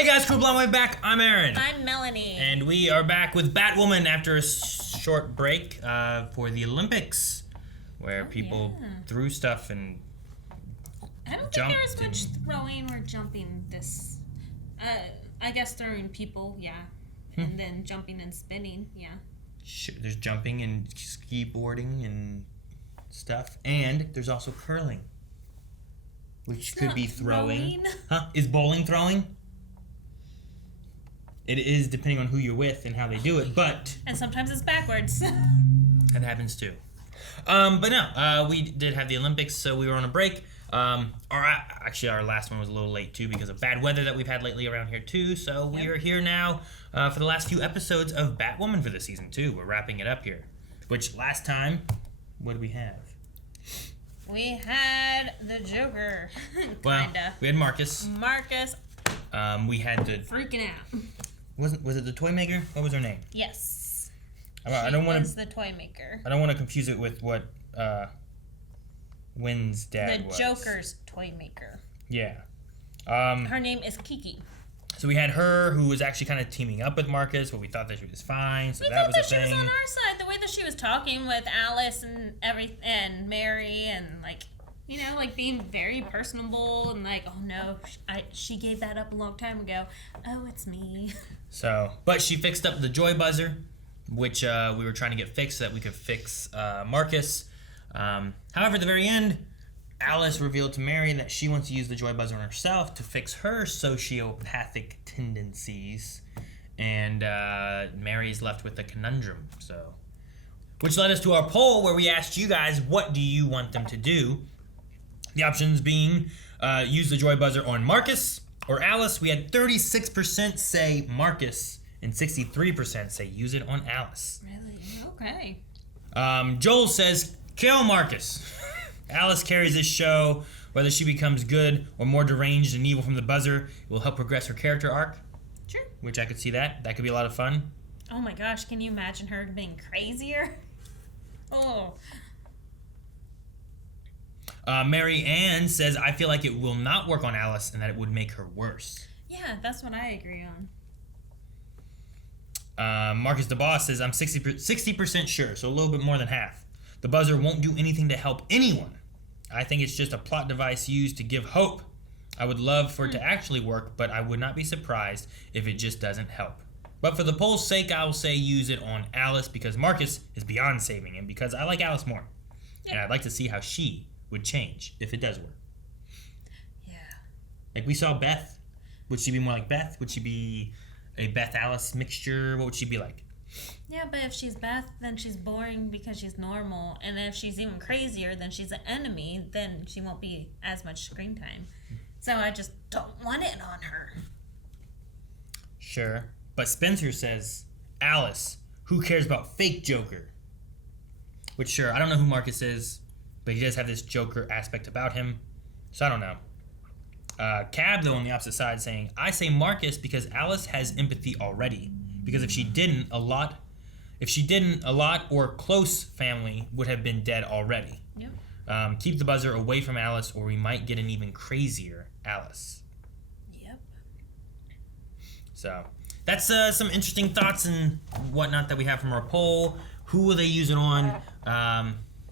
Hey guys, cool blonde wave back. I'm Aaron. I'm Melanie. And we are back with Batwoman after a short break for the Olympics, where people threw stuff and I don't think there was much throwing or jumping this. I guess throwing people, yeah. And then jumping and spinning, yeah. There's jumping and ski-boarding and stuff. And there's also curling, which could be throwing. Huh? Is bowling throwing? It is, depending on who you're with and how they do it, but... And sometimes it's backwards. That happens too. But no, we did have the Olympics, so we were on a break. Actually, our last one was a little late too because of bad weather that we've had lately around here too. So we are here now for the last few episodes of Batwoman for the season 2. We're wrapping it up here. Which last time, what did we have? We had the Joker. Well, we had Marcus. We had the freaking out. Was it the toy maker? What was her name? Yes. I don't want to. The toy maker. I don't want to confuse it with what Wynn's dad was. The Joker's toy maker. Yeah. Her name is Kiki. So we had her, who was actually kind of teaming up with Marcus, but we thought that she was fine, so that was a thing. We thought that she was on our side. The way that she was talking with Alice and Mary and like, you know, like being very personable and like, oh no, she gave that up a long time ago. Oh, it's me. So, but she fixed up the joy buzzer, which we were trying to get fixed so that we could fix Marcus. However, at the very end, Alice revealed to Mary that she wants to use the joy buzzer on herself to fix her sociopathic tendencies, and Mary's left with a conundrum. So, which led us to our poll where we asked you guys, what do you want them to do? The options being use the joy buzzer on Marcus or Alice. We had 36% say Marcus and 63% say use it on Alice. Really? Okay. Joel says kill Marcus. Alice carries this show. Whether she becomes good or more deranged and evil from the buzzer, it will help progress her character arc. Sure. Which I could see that. That could be a lot of fun. Oh my gosh, can you imagine her being crazier? Oh. Mary Ann says, I feel like it will not work on Alice and that it would make her worse. Yeah, that's what I agree on. Marcus DeBoss says, I'm 60% sure, so a little bit more than half. The buzzer won't do anything to help anyone. I think it's just a plot device used to give hope. I would love for it to actually work, but I would not be surprised if it just doesn't help. But for the poll's sake, I will say use it on Alice because Marcus is beyond saving and because I like Alice more. Yeah. And I'd like to see how she would change if it does work. Yeah. Like we saw Beth. Would she be more like Beth? Would she be a Beth-Alice mixture? What would she be like? Yeah, but if she's Beth, then she's boring because she's normal. And if she's even crazier, then she's an enemy. Then she won't be as much screen time. So I just don't want it on her. Sure. But Spencer says, Alice, who cares about fake Joker? Which, sure, I don't know who Marcus is, but he does have this Joker aspect about him. So I don't know. Cab, though, on the opposite side, saying, I say Marcus because Alice has empathy already. Because if she didn't, a lot or close family would have been dead already. Yep. Keep the buzzer away from Alice or we might get an even crazier Alice. Yep. So that's some interesting thoughts and whatnot that we have from our poll. Who will they use it on?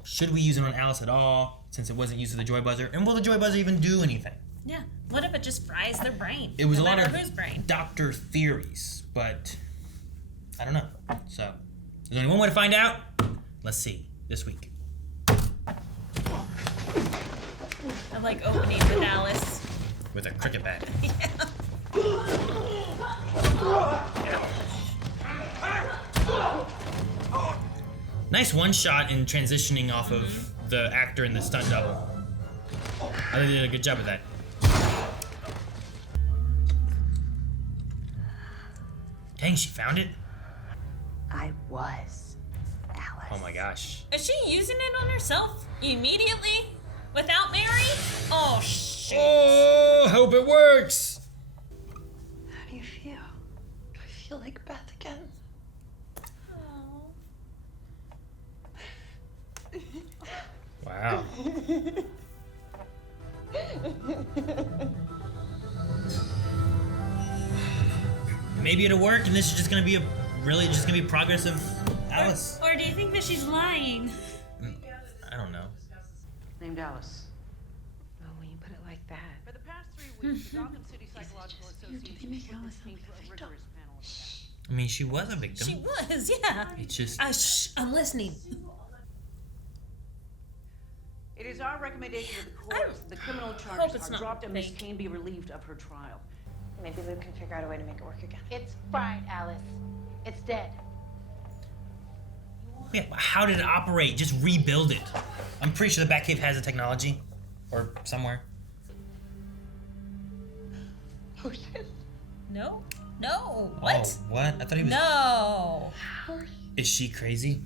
Should we use it on Alice at all since it wasn't used with the joy buzzer? And will the joy buzzer even do anything? Yeah. What if it just fries their brain? It was no a lot of whose brain. doctor theories, but I don't know. So there's only one way to find out. Let's see this week. I like opening with Alice. With a cricket bat. Nice one shot in transitioning off of the actor and the stunt double. I think they did a good job of that. Dang, she found it? I was Alice. Oh my gosh. Is she using it on herself immediately? Without Mary? Oh, shit. Oh, hope it works. How do you feel? Do I feel like Beth again? Oh. Wow. maybe it'll work, and this is just gonna be progressive Alice. Or do you think that she's lying? I don't know. Named Alice. Well, when you put it like that. For the past 3 weeks, the Gotham City Psychological Association make has Alice been sound through a like a rigorous panel of tests. I mean, she was a victim. She was, yeah. It's just I'm listening. It is our recommendation to the I court the criminal hope charges it's are not dropped and Miss fake. Kane be relieved of her trial. Maybe Luke can figure out a way to make it work again. It's fried, Alice. It's dead. yeah. How did it operate? Just rebuild it. I'm pretty sure the Batcave has the technology, or somewhere. Oh shit. No? No. What? Oh, what? I thought he was. No. Is she crazy?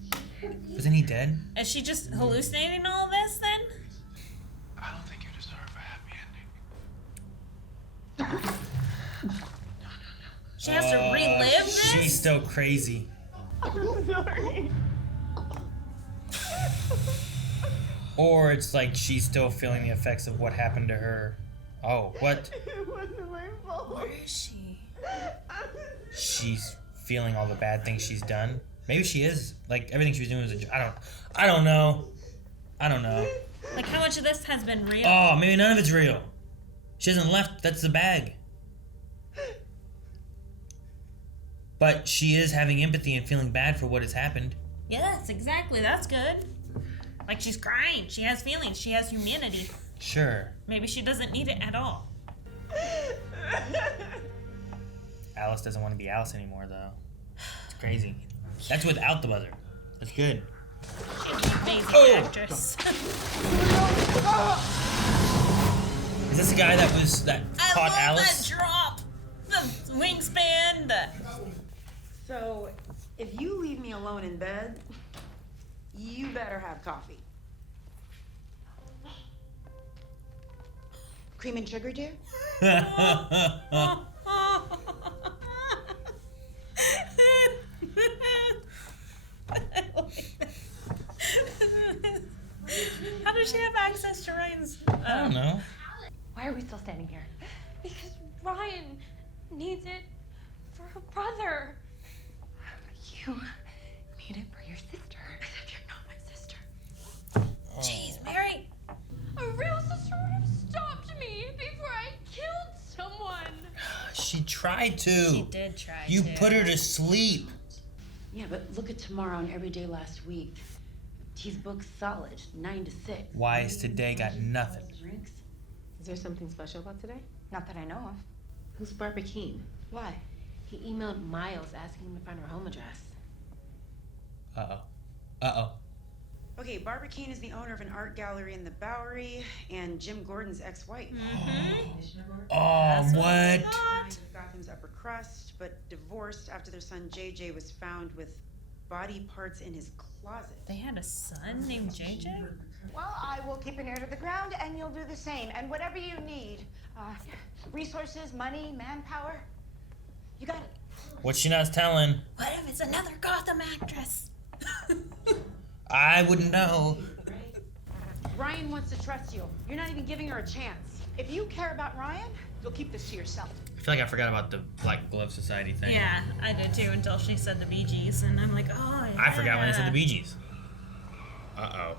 Wasn't he dead? Is she just hallucinating all this then? I don't think you deserve a happy ending. She has to relive this? She's still crazy. Or it's like she's still feeling the effects of what happened to her. Oh, what? Where is she? She's feeling all the bad things she's done. Maybe she is. Like everything she was doing was I don't know. I don't know. Like how much of this has been real? Oh, maybe none of it's real. She hasn't left. That's the bag. But she is having empathy and feeling bad for what has happened. Yes, exactly. That's good. Like she's crying. She has feelings. She has humanity. Sure. Maybe she doesn't need it at all. Alice doesn't want to be Alice anymore, though. It's crazy. That's without the buzzer. That's good. Amazing actress. Is this the guy that I caught love Alice? that drop. The wingspan. So, if you leave me alone in bed, you better have coffee. Cream and sugar, dear? How does she have access to Ryan's? I don't know. Why are we still standing here? Because Ryan needs it for her brother. You need it for your sister. Except you're not my sister. Jeez, Mary. A real sister would have stopped me before I killed someone. She tried to. She did try You to. put her to sleep. Yeah, but look at tomorrow and every day last week. He's booked solid, 9 to 6. Why is today got nothing? Drinks? Is there something special about today? Not that I know of. Who's Barbara Keene? Why? He emailed Miles asking him to find her home address. Uh-oh. Okay, Barbara Keene is the owner of an art gallery in the Bowery and Jim Gordon's ex-wife. Oh, what? Gotham's upper crust, but divorced after their son JJ was found with body parts in his closet. They had a son named JJ? Well, I will keep an ear to the ground, and you'll do the same. And whatever you need, resources, money, manpower, you got it. What's she not telling? What if it's another Gotham actress? I wouldn't know. Ryan wants to trust you. You're not even giving her a chance. If you care about Ryan, you'll keep this to yourself. I feel like I forgot about the Black Glove Society thing. Yeah, I did too until she said the Bee Gees, and I'm like, oh yeah. I forgot when I said the Bee Gees. Uh-oh.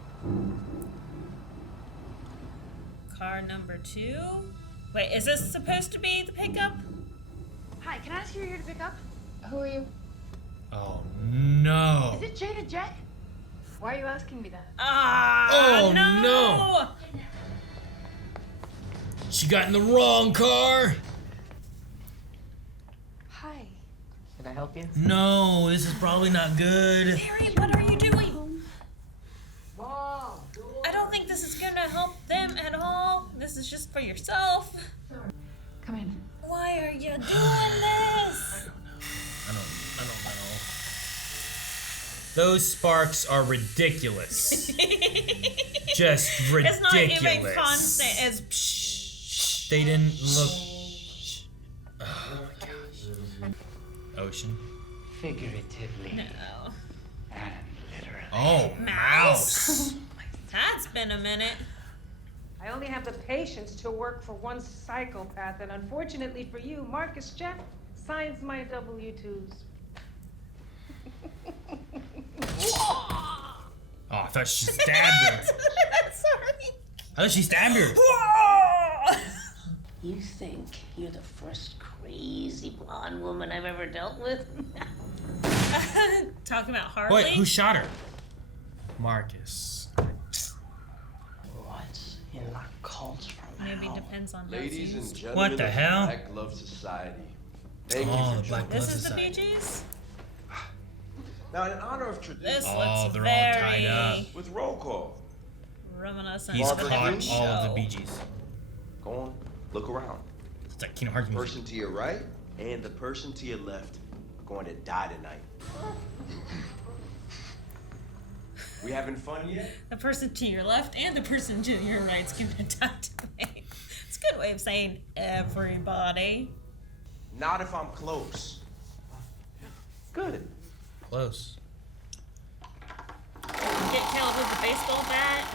Car number 2. Wait, is this supposed to be the pickup? Hi, can I ask who you're here to pick up? Who are you? Oh, no. Is it Jada Jet? Why are you asking me that? Ah, Oh, no! She got in the wrong car. Hi. Can I help you? No, this is probably not good. Mary, what are you doing? I don't think this is gonna help them at all. This is just for yourself. Come in. Why are you doing this? I don't know. Those sparks are ridiculous. Just ridiculous. It's not even constant. It's psh. They didn't look. Oh my gosh. Ocean. Figuratively No. and literally. Oh, mouse. That's been a minute. I only have the patience to work for one psychopath, and unfortunately for you, Marcus Jeff Signs my W-2s. Oh, I thought she stabbed her. Sorry. I thought she stabbed her. You think you're the first crazy blonde woman I've ever dealt with? Talking about Harley. Wait, who shot her? Marcus. What's in our culture Maybe now? depends on how it's Ladies and used. gentlemen What the of hell? Black Glove Society. Thank Oh, you the for Black joining Glove This is the Society. Bee Gees? Now, in honor of tradition, This Oh, looks they're all tied very up. with roll call, reminiscent He's of caught every all of the show. Bee Gees. go on, look around. It's like Kingdom Hearts The music. person to your right and the person to your left are going to die tonight. We having fun yet? The person to your left and the person to your right's gonna die tonight. It's a good way of saying everybody. Not if I'm close. Good. Close. Get killed with a baseball bat.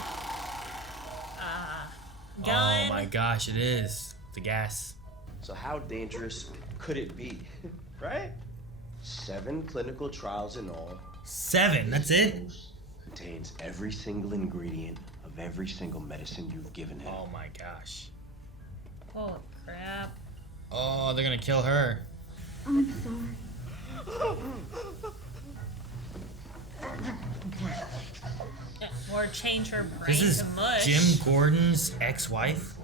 Gun. Oh my gosh, it is. The gas. So how dangerous could it be? Right? 7 clinical trials in all. 7, that's it? Contains every single ingredient of every single medicine you've given him. Oh my gosh. Holy crap. Oh, they're gonna kill her. I'm sorry. Or change her brain This is to mush. Jim Gordon's ex-wife?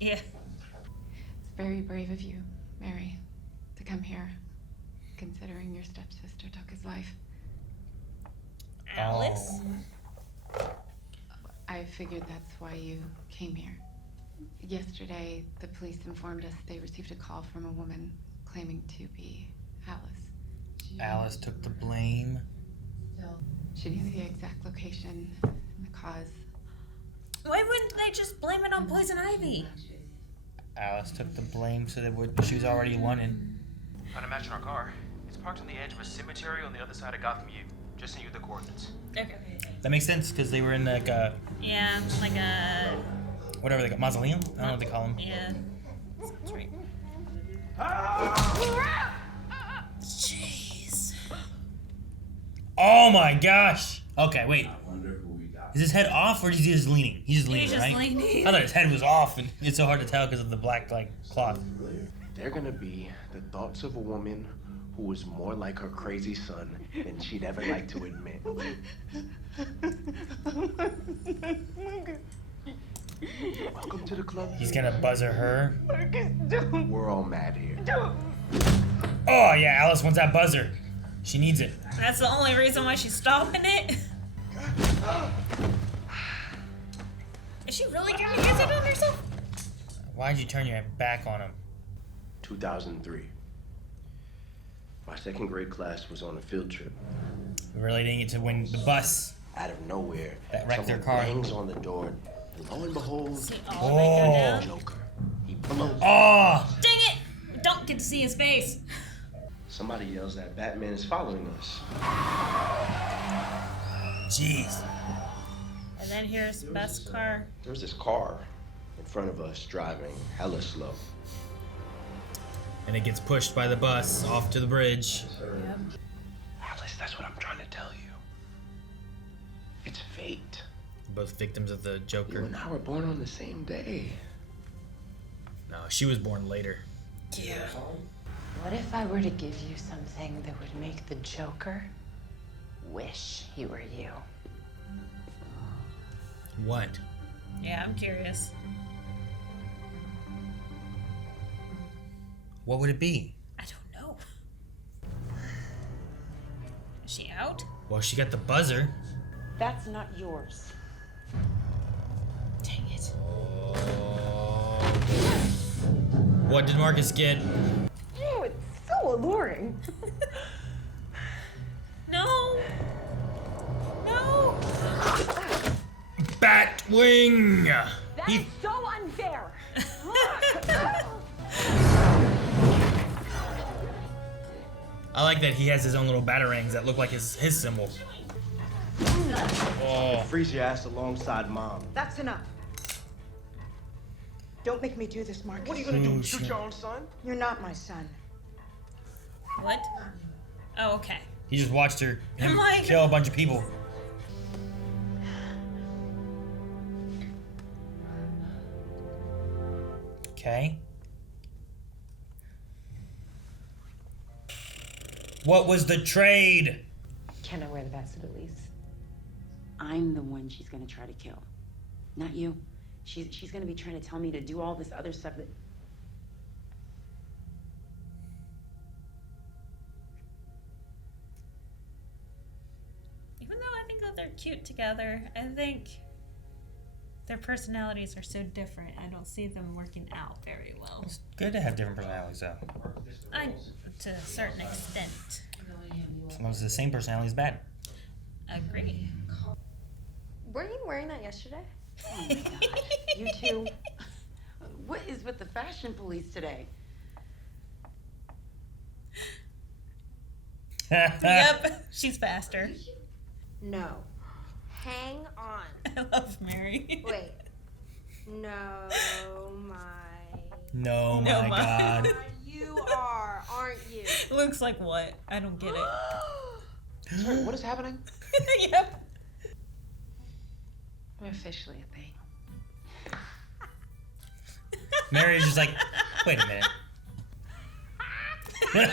Yeah. It's very brave of you, Mary, to come here, considering your stepsister took his life. Alice? I figured that's why you came here. Yesterday, the police informed us they received a call from a woman claiming to be Alice. Alice took the blame. She knew the exact location and the cause. Why wouldn't they just blame it on Poison Ivy? Alice took the blame so that she was already wanted. Found a match in our car. It's parked on the edge of a cemetery on the other side of Gotham U. Just sent you the coordinates. Okay. That makes sense because they were in like a Yeah, like a... whatever they got, mausoleum. I don't know what they call them. Yeah. Sounds right. Jeez. Oh my gosh. Okay, wait. Is his head off or is he just leaning? He's just leaning, He's just right? leaning. I thought his head was off, and it's so hard to tell because of the black like cloth. They're gonna be the thoughts of a woman who was more like her crazy son than she'd ever like to admit. Welcome to the club. He's gonna buzzer her. We're all mad here. Oh yeah, Alice wants that buzzer. She needs it. That's the only reason why she's stopping it. Is she really gonna use it on herself? Why'd you turn your back on him? 2003. My second grade class was on a field trip. We really didn't get to win the bus. Out of nowhere, That wrecked their someone car. bangs on the door, and lo and behold, See all of it go down? Joker. He blows. Oh! Dang it! We don't get to see his face. Somebody yells that Batman is following us. Jeez. And then here's best car. There was this car in front of us driving hella slow. And it gets pushed by the bus off to the bridge. Yep. Alice, that's what I'm trying to tell you. It's fate. Both victims of the You Joker. and I were born on the same day. No, she was born later. Yeah. What if I were to give you something that would make the Joker wish he were you? What? Yeah, I'm curious. What would it be? I don't know. Is she out? Well, she got the buzzer. That's not yours. Dang it. What did Marcus get? Oh, it's so alluring. No! No! Batwing! That is so unfair. I like that he has his own little batarangs that look like his symbol. Oh. Freeze your ass alongside Mom. That's enough. Don't make me do this, Marcus. What are you gonna do? Shoot your own son? You're not my son. What? Oh, okay. He just watched him like- kill a bunch of people. Okay. What was the trade? Can I wear the vest at least? I'm the one she's gonna try to kill, not you. She's gonna be trying to tell me to do all this other stuff that. Even though I think that they're cute together, I think their personalities are so different. I don't see them working out very well. It's good to have different personalities, though. To a certain extent. Sometimes the same personality is bad. Agree. Weren't you wearing that yesterday? Oh my God, you two. What is with the fashion police today? Yep, she's faster. No. Hang on. I love Mary. Wait. No, my. No, my God. You are, aren't you? Looks like what? I don't get it. Sorry, what is happening? Yep. We're officially a thing. Mary's just like, wait a minute. Oh my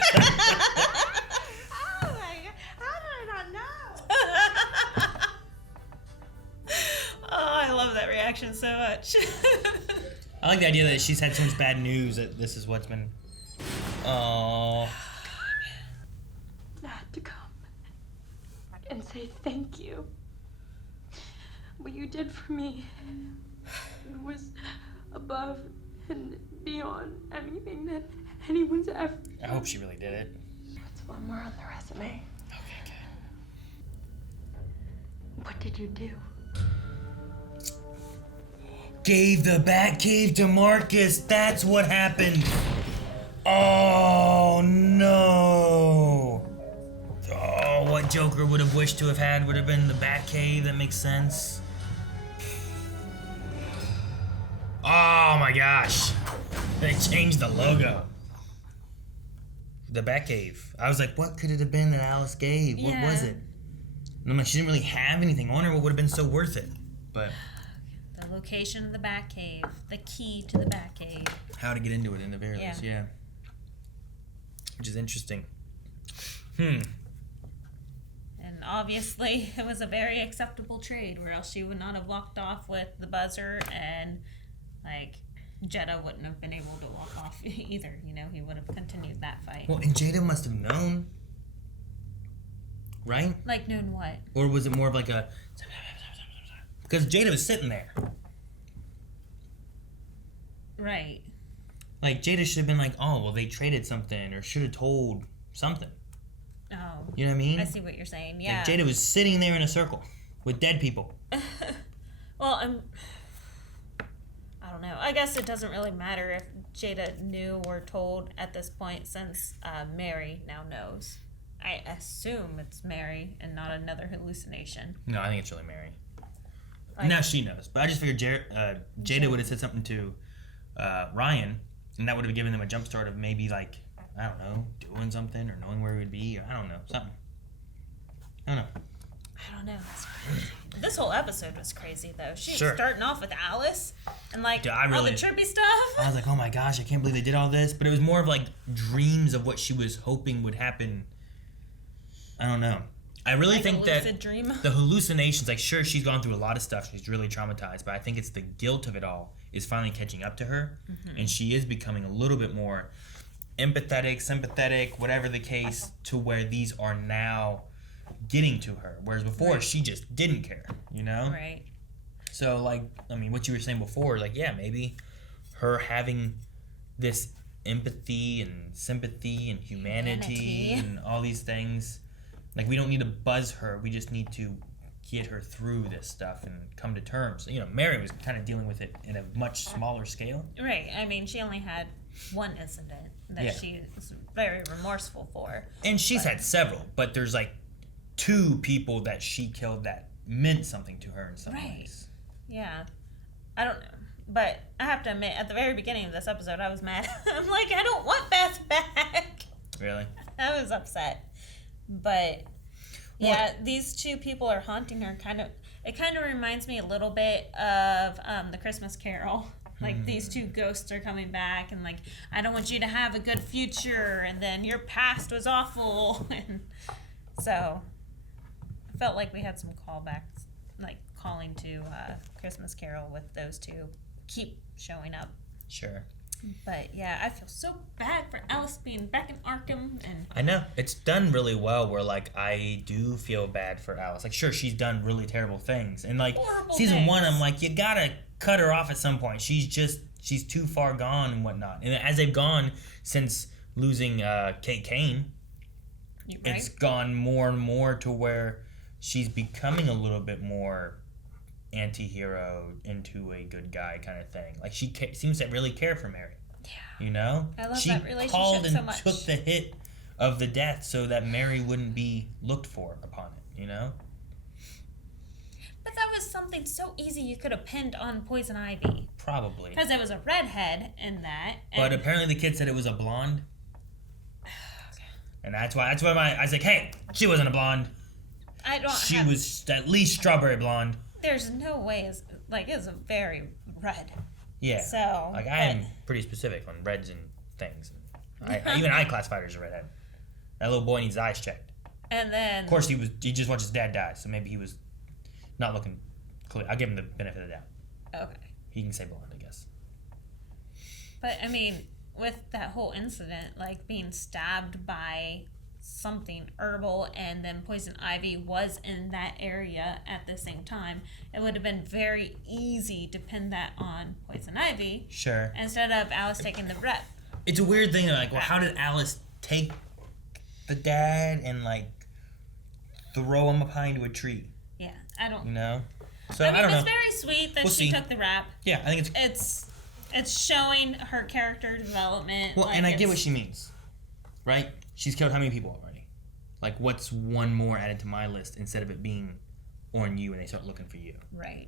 God. How did I not know? Oh, I love that reaction so much. I like the idea that she's had so much bad news that this is what's been. Oh. I had to come and say thank you. What you did for me was above and beyond anything that anyone's ever. I hope she really did it. That's one more on the resume. Okay, good. What did you do? Gave the Batcave to Marcus. That's what happened. Oh no. Oh, what Joker would have wished to have had would have been the Batcave. That makes sense. Oh my gosh. They changed the logo. The Batcave. I was like, what could it have been that Alice gave? What was it? And I'm like, she didn't really have anything on her. What would have been so worth it? But The location of the Batcave. The key to the Batcave. how to get into it in the very least, yeah. Which is interesting. And obviously, it was a very acceptable trade, or else she would not have walked off with the buzzer, and like Jetta wouldn't have been able to walk off either. You know, he would have continued that fight. Well, and Jada must have known, right? Like known what? Or was it more of like a? Because Jada was sitting there. Right. Like Jada should have been like, oh, well, they traded something, or should have told something. Oh. You know what I mean? I see what you're saying. Yeah. Like Jada was sitting there in a circle with dead people. Well, I don't know. I guess it doesn't really matter if Jada knew or told at this point, since Mary now knows. I assume it's Mary and not another hallucination. No, I think it's really Mary. Like, Now she knows, but I just figured Jada would have said something to Ryan, and that would have given them a jump start of maybe like, I don't know, doing something or knowing where we'd be, or I don't know, something. I don't know. I don't know. That's crazy. This whole episode was crazy, though. She's Sure. starting off with Alice and like Dude, I all the really- trippy stuff. I was like, oh my gosh, I can't believe they did all this. But it was more of like dreams of what she was hoping would happen. I don't know. I really Like a think that lucid dream. the hallucinations, like sure, she's gone through a lot of stuff. She's really traumatized. But I think it's the guilt of it all is finally catching up to her. Mhm. And she is becoming a little bit more empathetic, sympathetic, whatever the case, to where these are now getting to her. Whereas before, she just didn't care, you know? Right. So, like, I mean, what you were saying before, like, yeah, maybe her having this empathy and sympathy and humanity and all these things, like, we don't need to buzz her. We just need to get her through this stuff and come to terms. You know, Mary was kind of dealing with it in a much smaller scale. Right. I mean, she only had one incident that she was very remorseful for. And she's had several, but there's, like, 2 people that she killed that meant something to her in some ways. Yeah. I don't know. But I have to admit, at the very beginning of this episode, I was mad. I'm like, I don't want Beth back. Really? I was upset. But yeah, these two people are haunting her. It kind of reminds me a little bit of the Christmas Carol. Like these two ghosts are coming back, and like, I don't want you to have a good future, and then your past was awful, and so I felt like we had some callbacks, like calling to Christmas Carol with those two keep showing up. Sure. But yeah, I feel so bad for Alice being back in Arkham, and I know it's done really well. Where like I do feel bad for Alice. Like sure, she's done really terrible things, and like Horrible season things. 1, I'm like you gotta cut her off at some point. She's too far gone and whatnot. And as they've gone since losing Kate Kane, it's gone more and more to where she's becoming a little bit more anti-hero into a good guy kind of thing. Like she seems to really care for Mary. Yeah. You know? I love she that relationship called and so much. took the hit of the death so that Mary wouldn't be looked for upon it, you know? But that was something so easy you could have pinned on Poison Ivy. Probably. Because it was a redhead in that. But apparently the kid said it was a blonde. And that's why I was like, hey, she wasn't a blonde. She was at least strawberry blonde. There's no way it's a very red. Yeah. So like I am pretty specific on reds and things. Even I classify her as a redhead. That little boy needs his eyes checked. And then of course he just watched his dad die, so maybe he was not looking clear. I'll give him the benefit of the doubt. Okay. He can say blonde, I guess. But I mean, with that whole incident, like being stabbed by something herbal and then Poison Ivy was in that area at the same time, it would have been very easy to pin that on Poison Ivy. Sure. Instead of Alice taking the rep. It's a weird thing, like, well, how did Alice take the dad and like throw him up high into a tree? Yeah, I don't. You know. So I mean, don't know. it's very sweet that she took the rap. Yeah, I think it's showing her character development. Well, and I get what she means, right? She's killed how many people already? Like, what's one more added to my list instead of it being on you and they start looking for you? Right.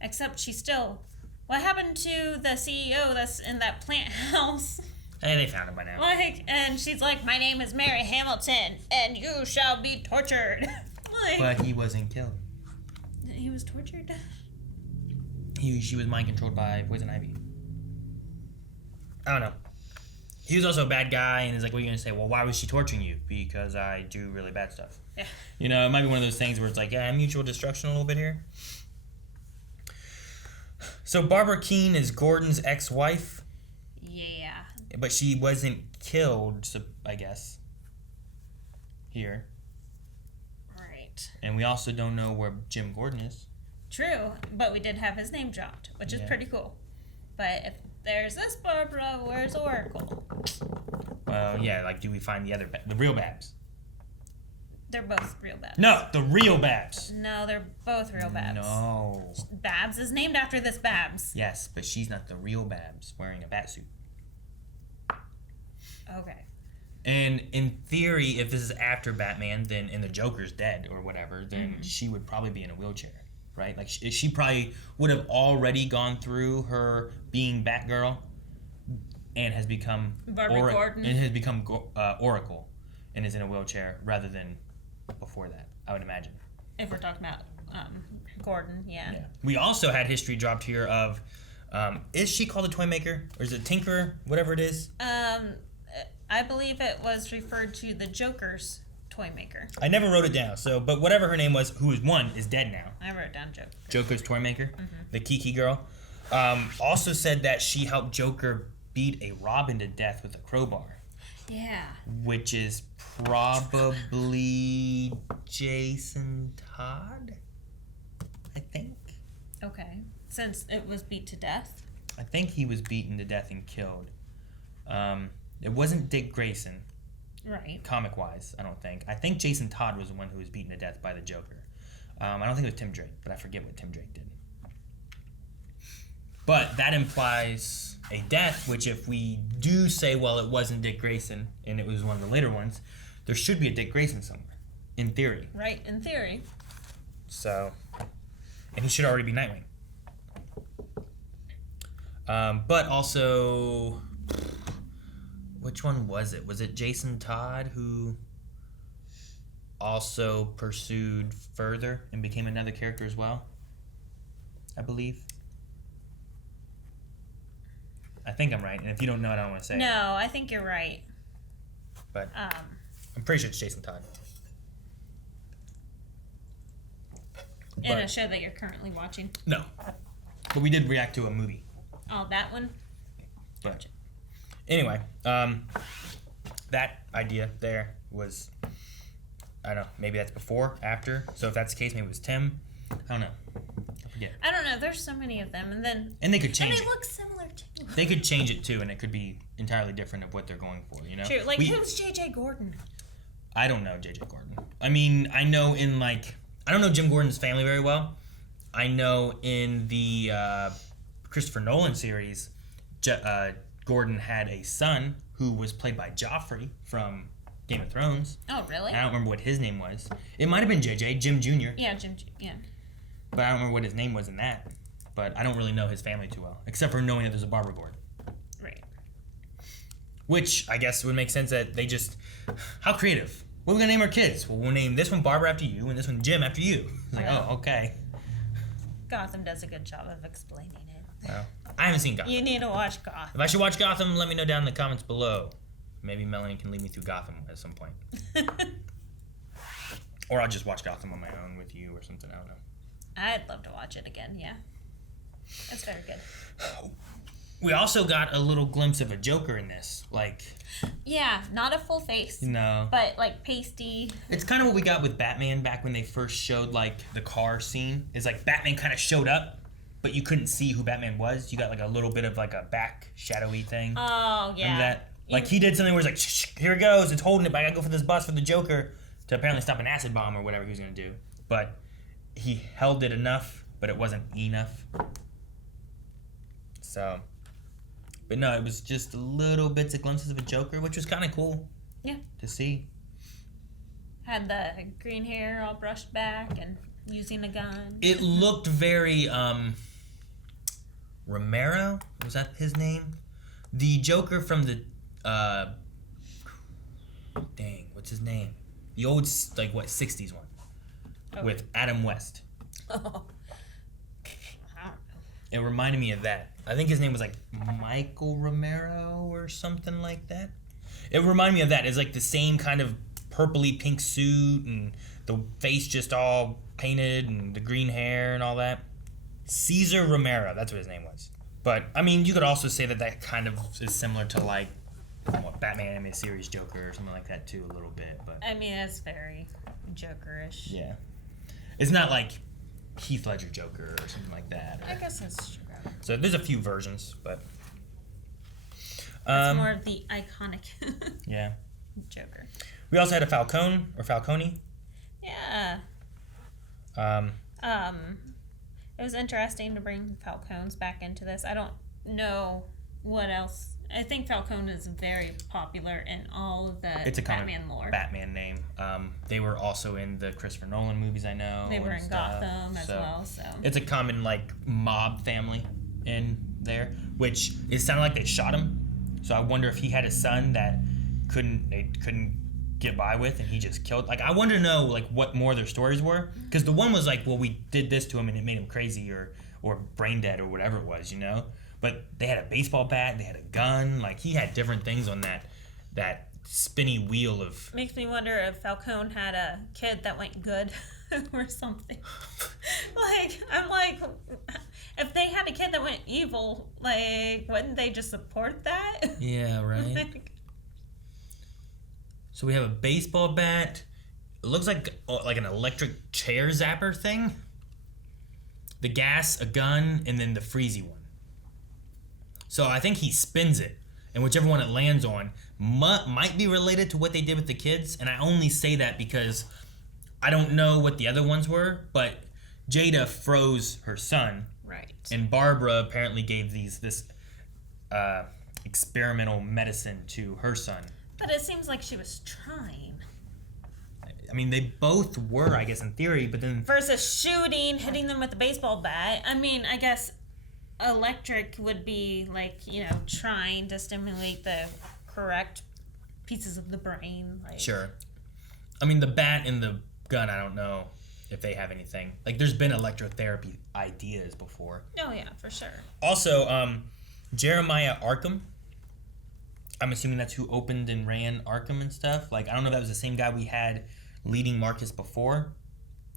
Except she still. What happened to the CEO that's in that plant house? Hey, they found him by now. And she's like, my name is Mary Hamilton, and you shall be tortured. But he wasn't killed. He was tortured? She was mind controlled by Poison Ivy. I don't know. He was also a bad guy, and he's like, what are you going to say? Well, why was she torturing you? Because I do really bad stuff. Yeah. You know, it might be one of those things where it's like, yeah, mutual destruction a little bit here. So Barbara Keene is Gordon's ex-wife. Yeah. But she wasn't killed, so I guess. Here. Right. And we also don't know where Jim Gordon is. True, but we did have his name dropped, which is pretty cool. But if there's this Barbara, where's Oracle? Well, yeah, like, do we find the real Babs? They're both real Babs. No, the real Babs. No, they're both real Babs. No. Babs is named after this Babs. Yes, but she's not the real Babs wearing a bat suit. Okay. And in theory, if this is after Batman, then and the Joker's dead or whatever, then she would probably be in a wheelchair, right? Like she probably would have already gone through her being Batgirl, and has become Gordon, and has become Oracle, and is in a wheelchair rather than before that. I would imagine. If we're talking about Gordon, yeah. We also had history dropped here of, is she called a toy maker or is it Tinkerer, whatever it is? I believe it was referred to the Joker's toy maker. I never wrote it down. So, but whatever her name was, who is dead now. I wrote down Joker. Joker's toy maker, the Kiki girl. Also said that she helped Joker beat a Robin to death with a crowbar. Yeah. Which is probably Jason Todd, I think. Okay. Since it was beat to death? I think he was beaten to death and killed. It wasn't Dick Grayson. Right. Comic-wise, I don't think. I think Jason Todd was the one who was beaten to death by the Joker. I don't think it was Tim Drake, but I forget what Tim Drake did. But that implies a death, which if we do say, well, it wasn't Dick Grayson, and it was one of the later ones, there should be a Dick Grayson somewhere, in theory. Right, in theory. So, and he should already be Nightwing. But also, which one was it? Was it Jason Todd who also pursued further and became another character as well? I believe. I think I'm right, and if you don't know it, I don't want to say it. No, I think you're right. But I'm pretty sure it's Jason Todd. In a show that you're currently watching. No. But we did react to a movie. Oh, that one? But anyway, that idea there was, I don't know, maybe that's before, after. So if that's the case, maybe it was Tim. I don't know. I forget. I don't know. There's so many of them, And they could change and it. they look similar too. They could change it too, and it could be entirely different of what they're going for. You know. True. Like who's J.J. Gordon? I don't know J.J. Gordon. I mean, I know I don't know Jim Gordon's family very well. I know in the Christopher Nolan series, Gordon had a son who was played by Joffrey from Game of Thrones. Oh, really? I don't remember what his name was. It might have been JJ, Jim Jr. Yeah, yeah. But I don't remember what his name was in that. But I don't really know his family too well, except for knowing that there's a Barbara Gordon. Right. Which I guess would make sense that they just... How creative. What are we going to name our kids? Well, we'll name this one Barbara after you and this one Jim after you. It's like, oh, okay. Gotham does a good job of explaining it. Well, I haven't seen Gotham. You need to watch Gotham. If I should watch Gotham, let me know down in the comments below. Maybe Melanie can lead me through Gotham at some point. Or I'll just watch Gotham on my own with you or something. I don't know. I'd love to watch it again, yeah. That's very good. We also got a little glimpse of a Joker in this. Yeah, not a full face. No. But, pasty. It's kind of what we got with Batman back when they first showed, the car scene. It's Batman kind of showed up, but you couldn't see who Batman was. You got, a little bit of, a back shadowy thing. Oh, yeah. Remember that? He did something where he's shh, here it goes. It's holding it, but I gotta go for this bus for the Joker to apparently stop an acid bomb or whatever he was gonna do. But he held it enough, but it wasn't enough. So, but no, it was just little bits of glimpses of a Joker, which was kind of cool. Yeah. To see. Had the green hair all brushed back and using a gun. It looked very, Romero? Was that his name? The Joker from the, what's his name? The old, 60s one. Oh. With Adam West. Oh. It reminded me of that. I think his name was Michael Romero or something like that. It reminded me of that. It's the same kind of purpley pink suit and the face just all painted and the green hair and all that. Cesar Romero, that's what his name was. But, I mean, you could also say that kind of is similar to Batman Animated Series Joker or something like that too a little bit. But I mean, it's very Jokerish. yeah. It's not like Heath Ledger Joker or something like that. I guess that's true. So there's a few versions, but it's more of the iconic yeah. Joker. We also had a Falcone. Yeah. It was interesting to bring Falcones back into this. I don't know what else. I think Falcone is very popular in all of the It's a Batman lore. Batman name. They were also in the Christopher Nolan movies, I know. They were in Gotham as well, so. It's a common, mob family in there, which it sounded like they shot him. So I wonder if he had a son that they couldn't get by with and he just killed. I wonder to know, what more their stories were. Because the one was well, we did this to him and it made him crazy or brain dead or whatever it was, But they had a baseball bat, they had a gun, he had different things on that spinny wheel of... Makes me wonder if Falcone had a kid that went good or something. If they had a kid that went evil, wouldn't they just support that? Yeah, right. So we have a baseball bat. It looks like an electric chair zapper thing. The gas, a gun, and then the freezy one. So I think he spins it, and whichever one it lands on might be related to what they did with the kids. And I only say that because I don't know what the other ones were, but Jada froze her son. Right. And Barbara apparently gave this experimental medicine to her son. But it seems like she was trying. I mean, they both were, I guess, in theory, but then... Versus shooting, hitting them with a baseball bat. I mean, I guess... electric would be like, trying to stimulate the correct pieces of the brain. Like, Sure. I mean, the bat and the gun, I don't know if they have anything. Like, there's been electrotherapy ideas before. Oh, yeah, for sure. Also, Jeremiah Arkham. I'm assuming that's who opened and ran Arkham and stuff. Like, I don't know if that was the same guy we had leading Marcus before.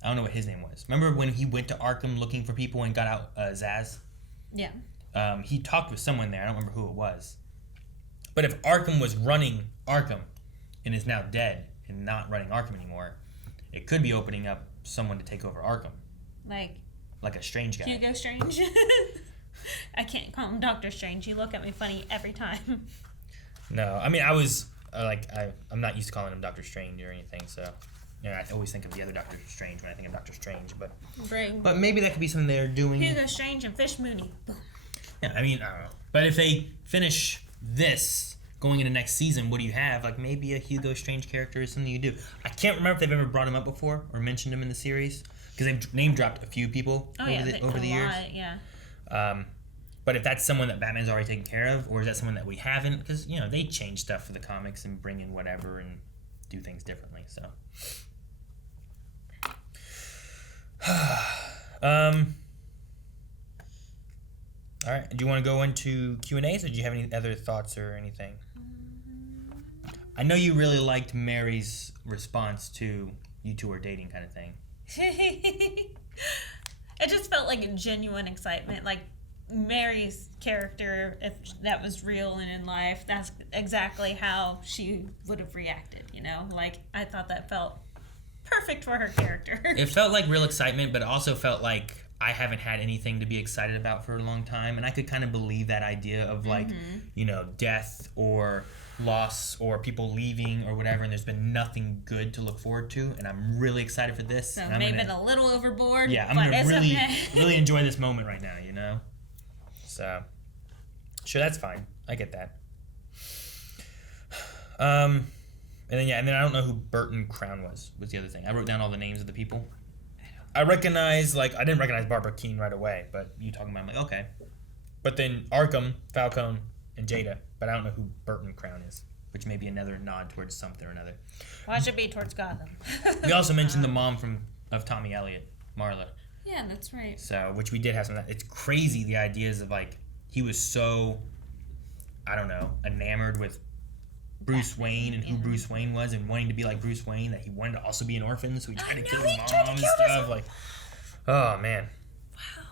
I don't know what his name was. Remember when he went to Arkham looking for people and got out Zaz? Yeah. He talked with someone there. I don't remember who it was. But if Arkham was running Arkham and is now dead and not running Arkham anymore, it could be opening up someone to take over Arkham. Like a strange guy. Hugo Strange. I can't call him Doctor Strange. You look at me funny every time. No, I mean, I was I'm not used to calling him Doctor Strange or anything, so I always think of the other Doctor Strange when I think of Doctor Strange, but but maybe that could be something they're doing. Hugo Strange and Fish Mooney. Boom. Yeah, I mean, I don't know. But if they finish this going into next season, what do you have? Like, maybe a Hugo Strange character is something you do. I can't remember if they've ever brought him up before or mentioned him in the series, because they've name dropped a few people over the years. Yeah. But if that's someone that Batman's already taken care of, or is that someone that we haven't? Because, they change stuff for the comics and bring in whatever and do things differently, so. All right. Do you want to go into Q&As, or do you have any other thoughts or anything? I know you really liked Mary's response to you two are dating kind of thing. It just felt like a genuine excitement. Like, Mary's character, if that was real and in life, that's exactly how she would have reacted, Like, I thought that felt perfect for her character. It felt like real excitement, but it also felt like I haven't had anything to be excited about for a long time, and I could kind of believe that idea of like, death or loss or people leaving or whatever, and there's been nothing good to look forward to, and I'm really excited for this. So maybe a little overboard. Yeah, I'm gonna really enjoy this moment right now, So, sure, that's fine. I get that. And then I don't know who Burton Crown was the other thing. I wrote down all the names of the people. I didn't recognize Barbara Keene right away, but you talking about, I'm like, okay. But then Arkham, Falcone, and Jada, but I don't know who Burton Crown is, which may be another nod towards something or another. Why should it be towards Gotham? We also mentioned the mom of Tommy Elliott, Marla. Yeah, that's right. So, which we did have some of that. It's crazy, the ideas of, like, he was so, I don't know, enamored with Bruce Wayne and who Bruce Wayne was and wanting to be like Bruce Wayne, that he wanted to also be an orphan, so he tried to kill his mom and stuff. Like, oh, man.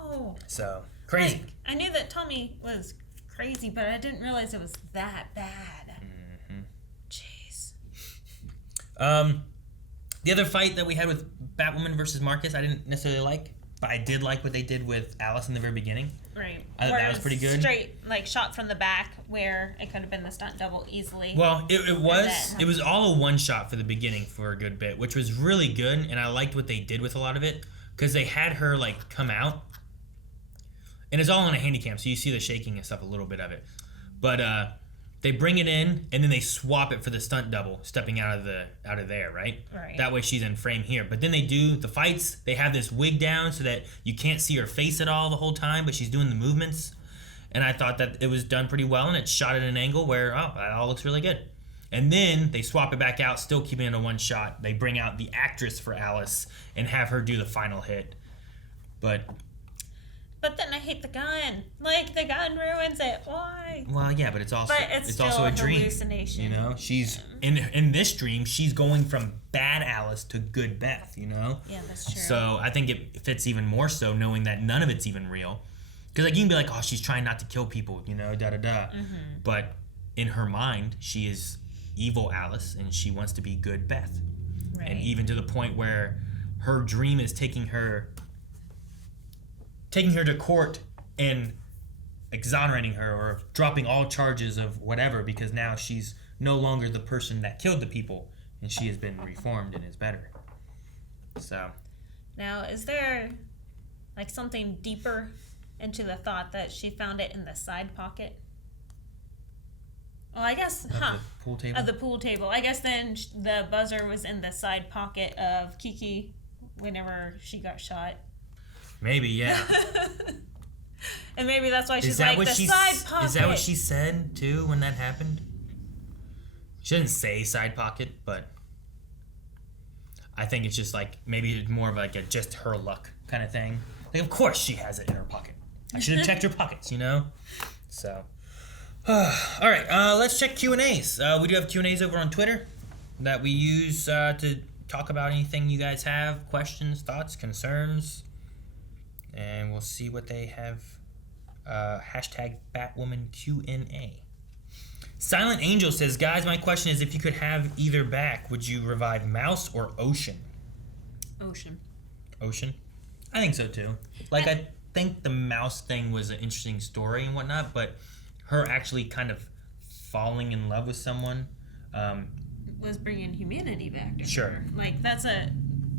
Wow. So, crazy. Like, I knew that Tommy was crazy, but I didn't realize it was that bad. Mm-hmm. Jeez. The other fight that we had with Batwoman versus Marcus, I didn't necessarily like, but I did like what they did with Alice in the very beginning. Right. I thought that was pretty good. Straight, like, shot from the back, where it could have been the stunt double easily. Well, it was all a one shot for the beginning for a good bit, which was really good, and I liked what they did with a lot of it, because they had her, like, come out, and it's all on a handy cam, so you see the shaking and stuff, a little bit of it. But they bring it in, and then they swap it for the stunt double stepping out of there, right? Right. That way she's in frame here. But then they do the fights. They have this wig down so that you can't see her face at all the whole time, but she's doing the movements. And I thought that it was done pretty well, and it's shot at an angle where, that all looks really good. And then they swap it back out, still keeping it in one shot. They bring out the actress for Alice and have her do the final hit. But then I hate the gun. Like, the gun ruins it. Why? Well, yeah, but it's also it's also a dream. Hallucination. She's in this dream. She's going from bad Alice to good Beth. Yeah, that's true. So I think it fits even more so knowing that none of it's even real. Because like you can be like, oh, she's trying not to kill people, da da da. Mm-hmm. But in her mind, she is evil Alice, and she wants to be good Beth. Right. And even to the point where her dream is taking her to court and exonerating her or dropping all charges of whatever, because now she's no longer the person that killed the people, and she has been reformed and is better. So now, is there like something deeper into the thought that she found it in the side pocket? Well, I guess, the pool table? Of the pool table. I guess then the buzzer was in the side pocket of Kiki whenever she got shot. Maybe, yeah. And maybe that's why she's Is that like, what the she side pocket. Is that what she said too when that happened? She didn't say side pocket, but I think it's just like maybe it's more of like a just her luck kind of thing. Like, of course she has it in her pocket. I should have checked her pockets, you know. So, all right, let's check Q&As. We do have Q&As over on Twitter that we use to talk about anything you guys have, questions, thoughts, concerns, and we'll see what they have. Hashtag Batwoman Q&A. Silent Angel says, guys, my question is if you could have either back, would you revive Mouse or Ocean? Ocean. Ocean? I think so too. Like, I think the Mouse thing was an interesting story and whatnot, but her actually kind of falling in love with someone was bringing humanity back to Sure. her. Like, that's a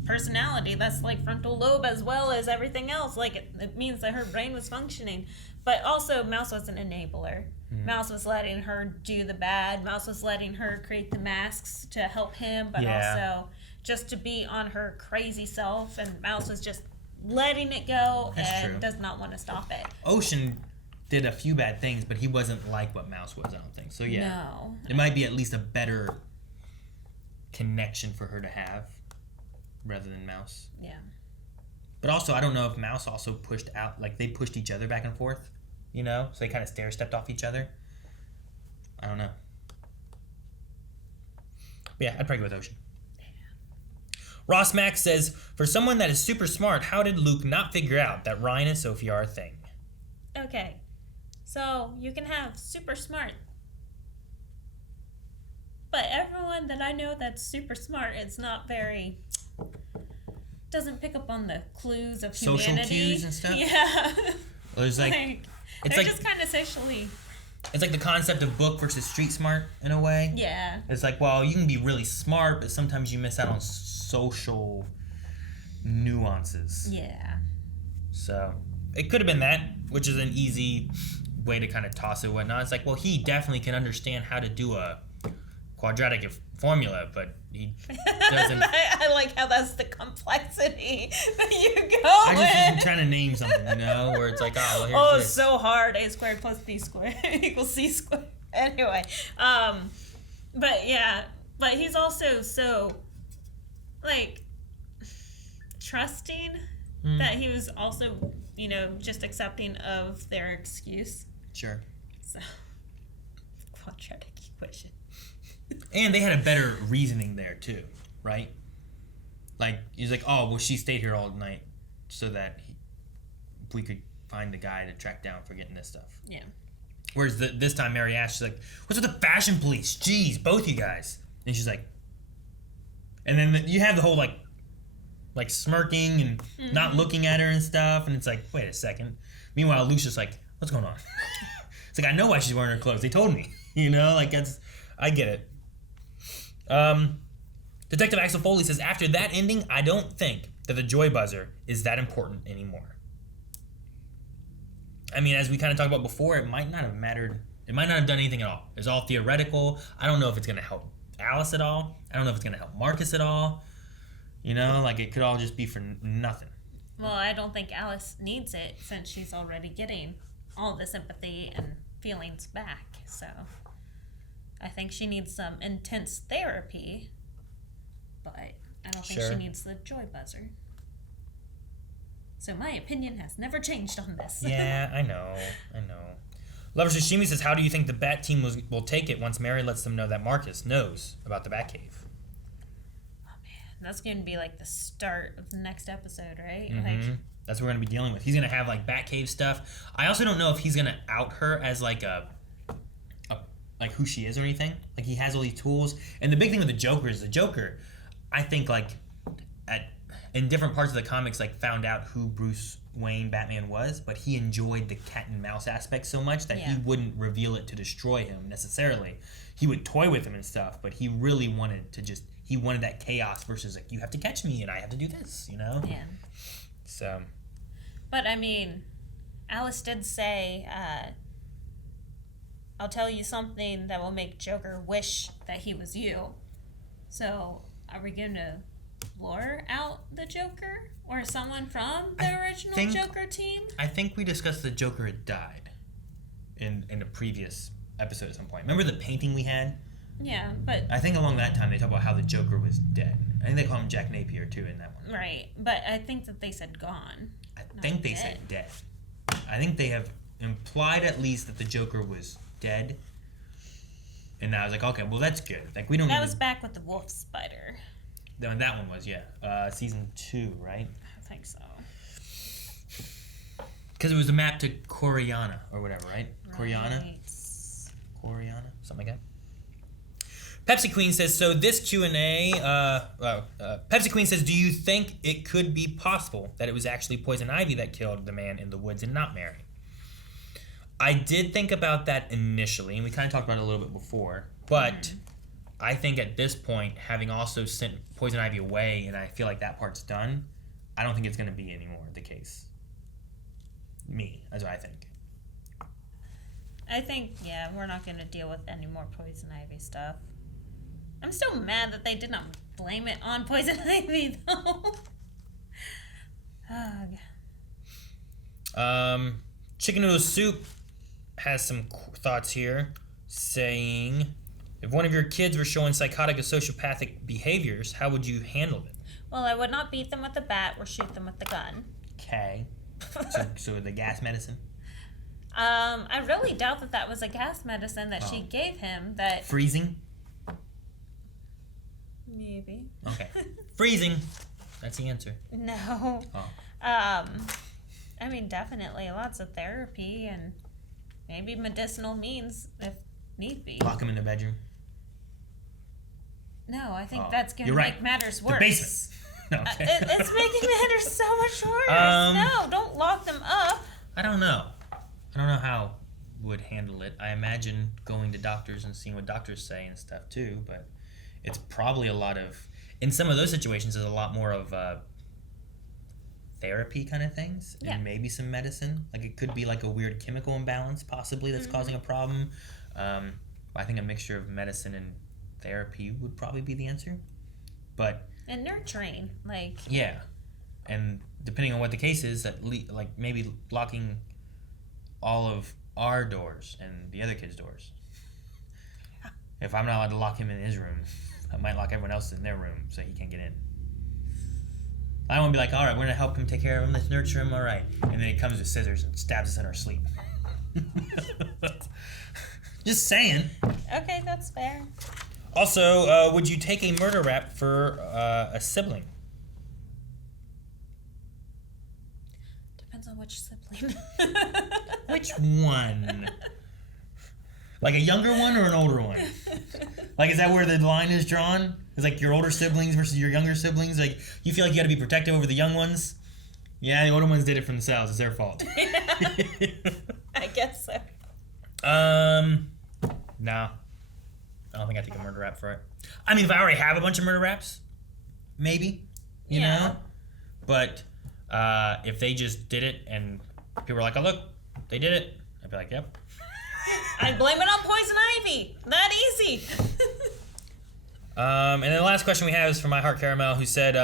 personality. That's like frontal lobe as well as everything else. Like, it means that her brain was functioning. But also, Mouse was an enabler. Mouse was letting her do the bad. Mouse was letting her create the masks to help him, but also just to be on her crazy self. And Mouse was just letting it go. That's and true. does not want to stop it. Ocean did a few bad things, but he wasn't like what Mouse was, I don't think. So, yeah. No. It might be at least a better connection for her to have rather than Mouse. Yeah. But also, I don't know if Mouse also pushed out, like they pushed each other back and forth, you know? So they kind of stair-stepped off each other. I don't know. But yeah, I'd probably go with Ocean. Ross Max says, for someone that is super smart, how did Luke not figure out that Ryan and Sophie are a thing? Okay. So, you can have super smart. But everyone that I know that's super smart, it's not very... doesn't pick up on the clues of Social humanity. cues and stuff? Yeah. There's like it's they're like just kind of socially... It's like the concept of book versus street smart in a way. Yeah. It's like, well, you can be really smart, but sometimes you miss out on social nuances. Yeah. So it could have been that, which is an easy way to kind of toss it and whatnot. It's like, well, he definitely can understand how to do a quadratic formula, but he doesn't. I like how that's the complexity that you go I with. just was trying to name something, you know, where it's like, oh, well, here's Oh, this. so hard. A squared plus B squared equals C squared. Anyway, but yeah, but he's also so, like, trusting that he was also, you know, just accepting of their excuse. Sure. So, quadratic equation. And they had a better reasoning there too, right? Like he's like, oh, well, she stayed here all night so that we could find the guy to track down for getting this stuff. Yeah. Whereas this time, Marietta, she's like, what's with the fashion police? Jeez, both you guys. And she's like, and then you have the whole like smirking and not looking at her and stuff, and it's like, wait a second. Meanwhile, Lucia's like, what's going on? It's like, I know why she's wearing her clothes. They told me, you know, like I get it. Detective Axel Foley says, after that ending, I don't think that the joy buzzer is that important anymore. I mean, as we kind of talked about before, it might not have mattered. It might not have done anything at all. It's all theoretical. I don't know if it's going to help Alice at all. I don't know if it's going to help Marcus at all. You know, like it could all just be for nothing. Well, I don't think Alice needs it since she's already getting all the sympathy and feelings back. So I think she needs some intense therapy, but I don't think she needs the joy buzzer. So my opinion has never changed on this. Yeah, I know. Lover Sashimi says, how do you think the Bat team will take it once Mary lets them know that Marcus knows about the Batcave? Oh man, that's going to be like the start of the next episode, right? Mm-hmm. Like, that's what we're going to be dealing with. He's going to have like Batcave stuff. I also don't know if he's going to out her as like like who she is or anything. Like he has all these tools. And the big thing with the Joker is the Joker, I think like in different parts of the comics like found out who Bruce Wayne Batman was, but he enjoyed the cat and mouse aspect so much that he wouldn't reveal it to destroy him necessarily. He would toy with him and stuff, but he really wanted to he wanted that chaos versus like, you have to catch me and I have to do this, you know? Yeah. So. But I mean, Alice did say, I'll tell you something that will make Joker wish that he was you. So, are we going to explore out the Joker or someone from the original Joker team. I think we discussed the Joker had died in a previous episode at some point. Remember the painting we had? Yeah, but I think along that time they talk about how the Joker was dead. I think they call him Jack Napier too in that one. right, but I think that they said gone. I think they said dead. I think they have implied at least that the Joker was dead. And I was like, okay, well that's good. Like we don't. That was back with the wolf spider. That one was season 2, right? I think so. Because it was a map to Coriana or whatever, right? Coriana, something like that. Pepsi Queen says, so this Q&A, Pepsi Queen says, do you think it could be possible that it was actually Poison Ivy that killed the man in the woods and not Mary? I did think about that initially, and we kind of talked about it a little bit before, but I think at this point, having also sent Poison Ivy away, and I feel like that part's done, I don't think it's going to be anymore the case. That's what I think. I think, we're not going to deal with any more Poison Ivy stuff. I'm still mad that they did not blame it on Poison Ivy, though. Chicken Noodle Soup has some thoughts here, saying, if one of your kids were showing psychotic or sociopathic behaviors, how would you handle it? Well, I would not beat them with a bat or shoot them with the gun. Okay. So the gas medicine? I really doubt that was a gas medicine that she gave him. That freezing? Maybe. Okay. Freezing. That's the answer. No. Oh. I mean, definitely lots of therapy and maybe medicinal means if need be. Lock him in the bedroom. No, I think that's going to make matters worse. The basement. Okay. It's making matters so much worse. No, don't lock them up. I don't know how would handle it. I imagine going to doctors and seeing what doctors say and stuff too, but it's probably a lot of, in some of those situations, there's a lot more of therapy kind of things and maybe some medicine. Like it could be like a weird chemical imbalance possibly that's causing a problem. I think a mixture of medicine and therapy would probably be the answer. But and nurturing, like and depending on what the case is, like maybe locking all of our doors and the other kids' doors. If I'm not allowed to lock him in his room, I might lock everyone else in their room so he can't get in. I don't want to be like, all right, we're going to help him, take care of him, let's nurture him, all right. And then he comes with scissors and stabs us in our sleep. Just saying. Okay, that's fair. Also, would you take a murder rap for a sibling? Depends on which sibling. Which one? Like a younger one or an older one? Like, is that where the line is drawn? It's like your older siblings versus your younger siblings? Like, you feel like you gotta be protective over the young ones? Yeah, the older ones did it for themselves. It's their fault. I guess so. No. I don't think I'd take a murder rap for it. I mean, if I already have a bunch of murder raps, maybe. You know? But if they just did it and people were like, oh, look, they did it. I'd be like, yep. I'd blame it on Poison Ivy. That easy. And then the last question we have is from My Heart Caramel, who said,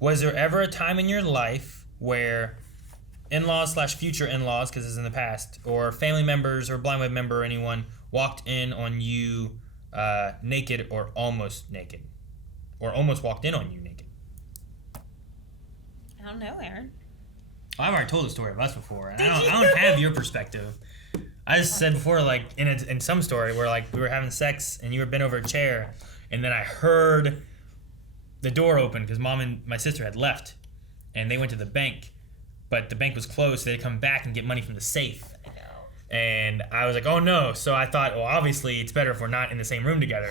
was there ever a time in your life where in-laws / future in-laws, because it's in the past, or family members or blind wave member or anyone walked in on you naked or almost naked? Or almost walked in on you naked? I don't know, Aaron. I've already told the story of us before, and I don't have your perspective. I just said before, like, in some story where, like, we were having sex and you were bent over a chair, and then I heard the door open because Mom and my sister had left, and they went to the bank, but the bank was closed, so they'd come back and get money from the safe. I know. And I was like, oh, no. So I thought, well, obviously it's better if we're not in the same room together.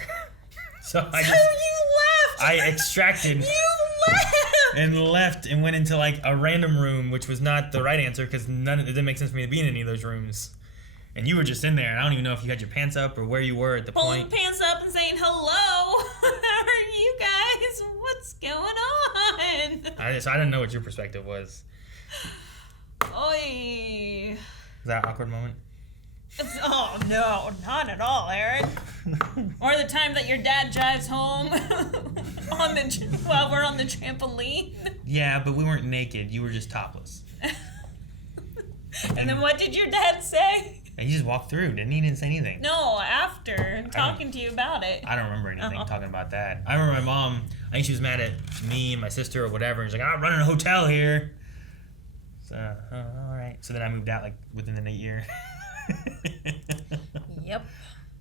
So you left! I extracted... You left! And left and went into, like, a random room, which was not the right answer because it didn't make sense for me to be in any of those rooms. And you were just in there, and I don't even know if you had your pants up or where you were at the point. Pulling pants up and saying, hello, how are you guys? What's going on? I didn't know what your perspective was. Oy. Is that an awkward moment? Oh, no, not at all, Aaron. Or the time that your dad drives home. while we're on the trampoline. Yeah, but we weren't naked. You were just topless. And then what did your dad say? And he just walked through, didn't he? He didn't say anything. No, after talking to you about it. I don't remember anything talking about that. I remember my mom, I think she was mad at me and my sister or whatever. And she's like, I'm running a hotel here. So, all right. So then I moved out like within the year. Yep.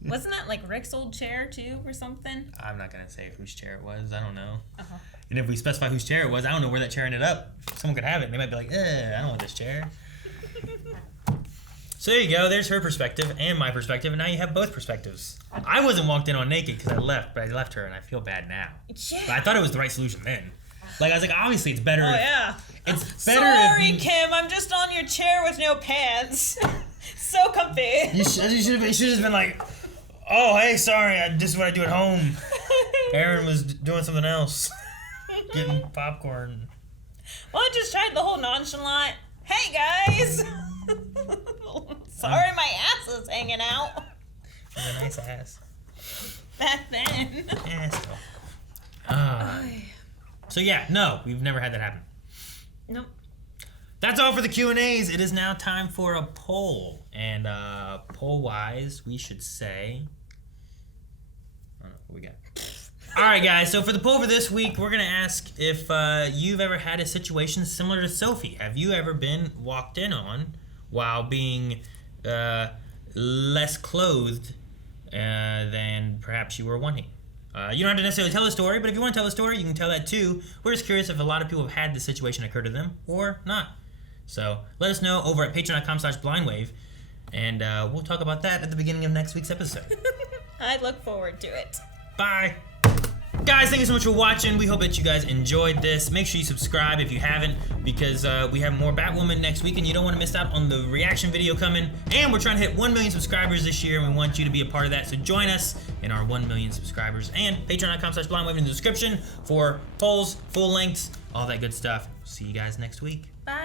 Wasn't that like Rick's old chair too or something? I'm not going to say whose chair it was. I don't know. And if we specify whose chair it was, I don't know where that chair ended up. Someone could have it and they might be like, I don't want this chair. So there you go. There's her perspective and my perspective, and now you have both perspectives. I wasn't walked in on naked because I left, but I left her, and I feel bad now. Yeah. But I thought it was the right solution then. Like I was like, obviously it's better. Oh yeah. It's better. Sorry, Kim. I'm just on your chair with no pants. So comfy. You should have just been like, oh hey, sorry. This is what I do at home. Aaron was doing something else, getting popcorn. Well, I just tried the whole nonchalant. Hey guys. Sorry, my ass is hanging out. She's a nice ass. Back then. Yeah, still. So yeah, no, we've never had that happen. Nope. That's all for the Q&As. It is now time for a poll. And poll-wise, we should say... I don't know what we got. Alright guys, so for the poll for this week, we're going to ask if you've ever had a situation similar to Sophie. Have you ever been walked in on while being less clothed than perhaps you were wanting? You don't have to necessarily tell the story, but if you want to tell the story, you can tell that too. We're just curious if a lot of people have had this situation occur to them or not. So let us know over at patreon.com/blindwave, and we'll talk about that at the beginning of next week's episode. I look forward to it. Bye. Guys, thank you so much for watching. We hope that you guys enjoyed this. Make sure you subscribe if you haven't, because we have more Batwoman next week, and you don't want to miss out on the reaction video coming. And we're trying to hit 1 million subscribers this year, and we want you to be a part of that. So join us in our 1 million subscribers. And patreon.com/blindwave in the description for polls, full lengths, all that good stuff. See you guys next week. Bye.